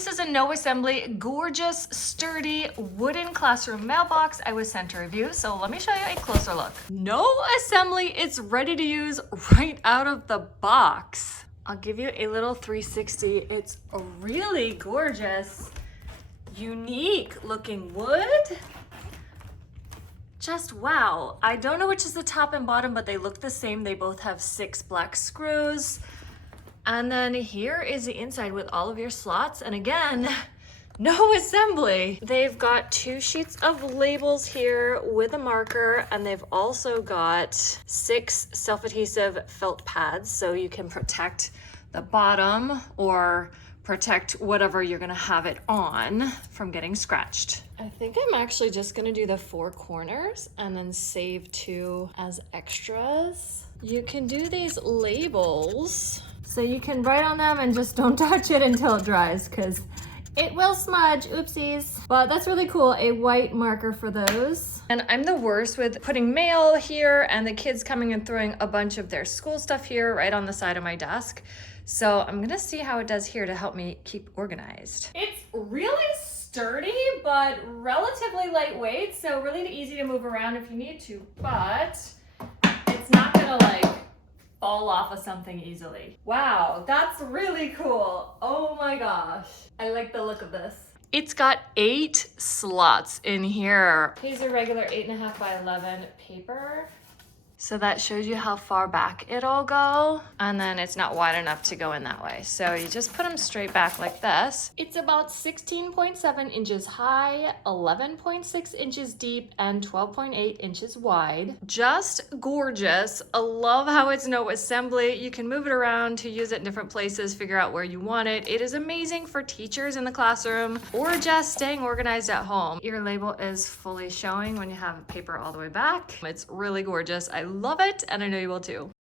This is a no assembly, gorgeous, sturdy, wooden classroom mailbox I was sent to review, so let me show you a closer look. No assembly, it's ready to use right out of the box. I'll give you a little 360. It's a really gorgeous, unique looking wood. Just wow. I don't know which is the top and bottom, but they look the same. They both have 6 black screws. And then here is the inside with all of your slots. And again, no assembly. They've got 2 sheets of labels here with a marker, and they've also got 6 self-adhesive felt pads so you can protect the bottom or protect whatever you're gonna have it on from getting scratched. I think I'm actually just gonna do the 4 corners and then save 2 as extras. You can do these labels so you can write on them and just don't touch it until it dries because it will smudge, oopsies. But that's really cool, a white marker for those. And I'm the worst with putting mail here and the kids coming and throwing a bunch of their school stuff here right on the side of my desk. So I'm gonna see how it does here to help me keep organized. It's really sturdy, but relatively lightweight, so really easy to move around if you need to, but it's not gonna like fall off of something easily. Wow, that's really cool. Oh my gosh. I like the look of this. It's got 8 slots in here. Here's a regular 8.5 by 11 paper. So that shows you how far back it'll go. And then it's not wide enough to go in that way. So you just put them straight back like this. It's about 16.7 inches high, 11.6 inches deep, and 12.8 inches wide. Just gorgeous. I love how it's no assembly. You can move it around to use it in different places, figure out where you want it. It is amazing for teachers in the classroom or just staying organized at home. Your label is fully showing when you have paper all the way back. It's really gorgeous. I love it, and I know you will too.